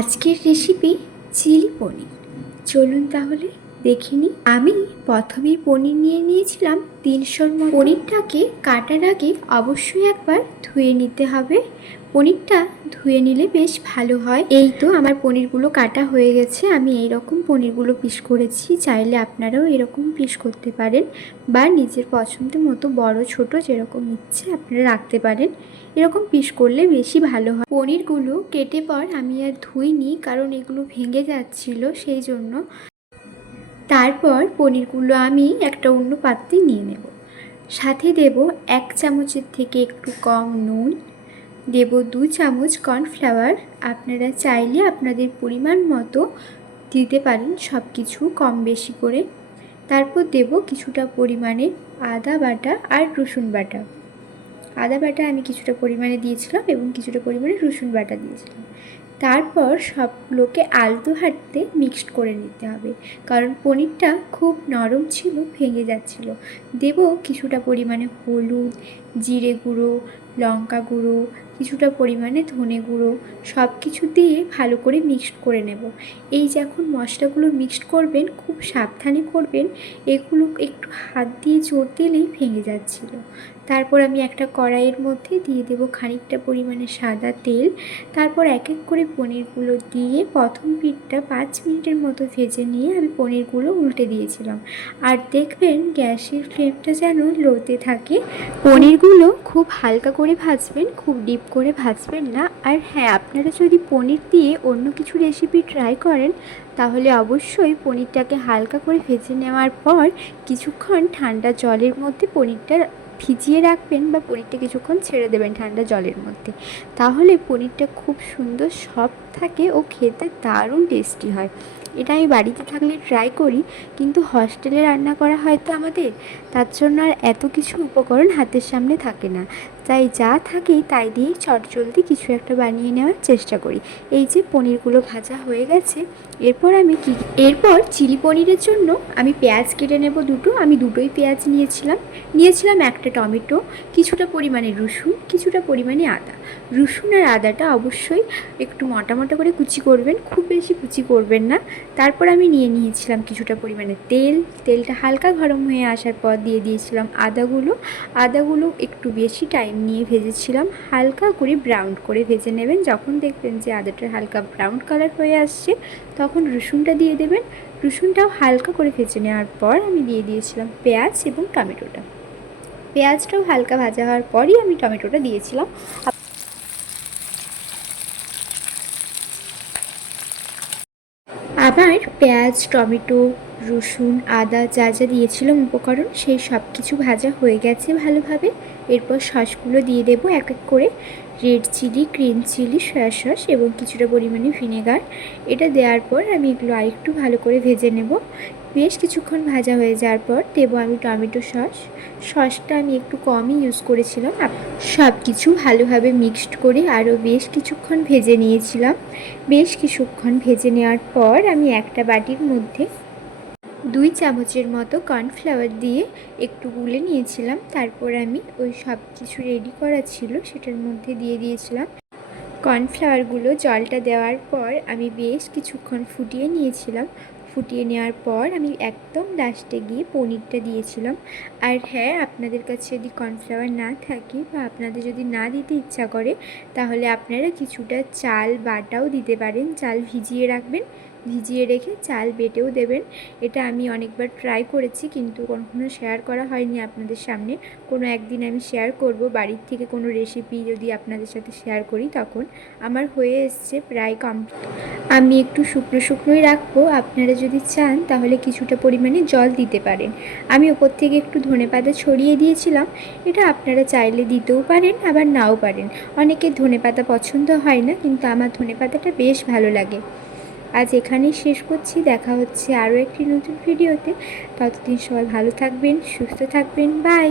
আজকের recipe chilli পনির। চলুন তাহলে দেখে নিই আমি প্রথমেই পনির নিয়ে নিয়েছিলাম তিনশোর মতো। পনিরটাকে কাটার আগে অবশ্যই একবার ধুয়ে নিতে হবে। পনিরটা ধুয়ে নিলে বেশ ভালো হয়। এই তো আমার পনিরগুলো কাটা হয়ে গেছে। আমি এই রকম পনিরগুলো পিস করেছি। চাইলে আপনারাও এরকম পিস করতে পারেন বা নিজের পছন্দ মতো বড়, ছোট যেরকম ইচ্ছে আপনারা রাখতে পারেন। এরকম পিস করলে বেশি ভালো হয়। পনিরগুলো কেটে পর আমি আর ধুইনি কারণ এগুলো ভেঙে যাচ্ছিল সেই জন্য তারপর পনিরগুলো আমি একটা অন্য পাত্রে নিয়ে নেব। সাথে দেব এক চামচের থেকে একটু কম নুন। দেব দু চামচ কর্নফ্লাওয়ার। আপনারা চাইলে আপনাদের পরিমাণ মতো দিতে পারেন সব কিছু কম বেশি করে। তারপর দেব কিছুটা পরিমাণে আদা বাটা আর রসুন বাটা। আদা বাটা আমি কিছুটা পরিমাণে দিয়েছিলাম এবং কিছুটা পরিমাণে রসুন বাটা দিয়েছিলাম। তারপর সবগুলোকে আলতো হাঁটতে মিক্সড করে নিতে হবে। কারণ পনিরটা খুব নরম ছিল, ভেঙে যাচ্ছিল। দেব কিছুটা পরিমাণে হলুদ, জিরে গুঁড়ো, লঙ্কা গুঁড়ো কিছুটা পরিমাণে ধনে গুঁড়ো সব কিছু দিয়ে ভালো করে মিক্সড করে নেব। এই যখন মশলাগুলো মিক্সড করবেন, খুব সাবধানে করবেন, এগুলো একটু হাত দিয়ে জোর দিলেই ভেঙে যাচ্ছিল। তারপর আমি একটা কড়াইয়ের মধ্যে দিয়ে দেবো খানিকটা পরিমাণে সাদা তেল। তারপর এক এক করে পনিরগুলো দিয়ে প্রথম পিঠটা পাঁচ মিনিটের মতো ভেজে নিয়ে আমি পনিরগুলো উল্টে দিয়েছিলাম। আর দেখবেন গ্যাসের ফ্লেমটা যেন লোতে থাকে। পনিরগুলো খুব হালকা করে ভাজবেন, খুব ডিপ করে ভাজবেন না। আর হ্যাঁ আপনারা যদি পনির দিয়ে অন্য কিছু রেসিপি ট্রাই করেন, তাহলে অবশ্যই পনিরটাকে হালকা করে ভেজে নেওয়ার পর কিছুক্ষণ ঠান্ডা জলের মধ্যে পনিরটা ভিজিয়ে রাখবেন বা পনিরটা কিছুক্ষণ ছেড়ে দেবেন ঠান্ডা জলের মধ্যে। তাহলে পনিরটা খুব সুন্দর সফট থাকে ও খেতে দারুণ টেস্টি হয়। এটা আমি বাড়িতে থাকলে ট্রাই করি, কিন্তু হস্টেলে রান্না করা হয় তো আমাদের। তার জন্য আর এত কিছু উপকরণ হাতের সামনে থাকে না। তাই যা থাকে তাই দিয়েই চটজলদি কিছু একটা বানিয়ে নেওয়ার চেষ্টা করি। এই যে পনিরগুলো ভাজা হয়ে গেছে, এরপর আমি কি, এরপর চিলি পনিরের জন্য আমি পেঁয়াজ কেটে নেব দুটো। আমি দুটোই পেঁয়াজ নিয়েছিলাম। নিয়েছিলাম একটা টমেটো, কিছুটা পরিমাণে রসুন, কিছুটা পরিমাণে আদা। রসুন আর আদাটা অবশ্যই একটু মোটা মোটা করে কুচি করবেন। খুব বেশি কুচি করবেন না। তারপর আমি নিয়ে নিয়েছিলাম কিছুটা পরিমাণে তেল। তেলটা হালকা গরম হয়ে আসার পর দিয়ে দিয়েছিলাম আদাগুলো। আদাগুলো একটু বেশি টাইম নিয়ে ভেজেছিলাম। হালকা করে ব্রাউন করে ভেজে নেবেন। যখন দেখবেন যে আদাটা হালকা ব্রাউন কালার হয়ে আসছে, তখন রসুনটা দিয়ে দেবেন। রসুনটাও হালকা করে ভেজে নেওয়ার পর আমি দিয়ে দিয়েছিলাম পেঁয়াজ এবং টমেটোটা। পেঁয়াজটাও হালকা ভাজা হওয়ার পরই আমি টমেটোটা দিয়েছিলাম। আবার পেঁয়াজ, টমেটো, রসুন, আদা যা যা দিয়েছিলাম উপকরণ, সেই সব কিছু ভাজা হয়ে গেছে ভালোভাবে। এরপর সসগুলো দিয়ে দেবো এক এক করে। Red chilli, green chilli, soya sauce এবং কিছুটা পরিমাণে ভিনেগার। এটা দেওয়ার পর আমি এগুলো আরেকটু ভালো করে ভেজে নেব। বেশ কিছুক্ষণ ভাজা হয়ে যাওয়ার পর দেবো আমি টমেটো সস। সসটা আমি একটু কমই ইউজ করেছিলাম। সব কিছু ভালোভাবে মিক্সড করে আরও বেশ কিছুক্ষণ ভেজে নিয়েছিলাম। বেশ কিছুক্ষণ ভেজে নেওয়ার পর আমি একটা বাটির মধ্যে দুই চামচের মতো কর্নফ্লাওয়ার দিয়ে একটু গুলে নিয়েছিলাম। তারপর আমি ওই সব কিছু রেডি করা ছিল, সেটার মধ্যে দিয়ে দিয়েছিলাম। কর্নফ্লাওয়ারগুলো জলটা দেওয়ার পর আমি বেশ কিছুক্ষণ ফুটিয়ে নিয়েছিলাম। ফুটিয়ে নেওয়ার পর আমি একদম লাস্টে গিয়ে পনিরটা দিয়েছিলাম। আর হ্যাঁ আপনাদের কাছে যদি কর্নফ্লাওয়ার না থাকে বা আপনাদের যদি না দিতে ইচ্ছা করে, তাহলে আপনারা কিছুটা চাল বাটাও দিতে পারেন, চাল ভিজিয়ে রাখবেন। ভিজিয়ে রেখে চাল বেটেও দেবেন। এটা আমি অনেকবার ট্রাই করেছি কিন্তু কখনো শেয়ার করা হয়নি আপনাদের সামনে। কোনো একদিন আমি শেয়ার করব। বাড়ির থেকে কোনো রেসিপি যদি আপনাদের সাথে শেয়ার করি তখন আমার হয়ে এসছে প্রায় কমপ্লিট আমি একটু শুকনো শুকনোই রাখব। আপনারা যদি চান তাহলে কিছুটা পরিমাণে জল দিতে পারেন। আমি ওপর থেকে একটু ধনে পাতা ছড়িয়ে দিয়েছিলাম। এটা আপনারা চাইলে দিতেও পারেন, আবার নাও পারেন। অনেকের ধনে পাতা পছন্দ হয় না, কিন্তু আমার ধনে পাতাটা বেশ ভালো লাগে। আজ এখানেই শেষ করছি। দেখা হচ্ছে আরও একটি নতুন ভিডিওতে। ততদিন সবাই ভালো থাকবেন, সুস্থ থাকবেন। বাই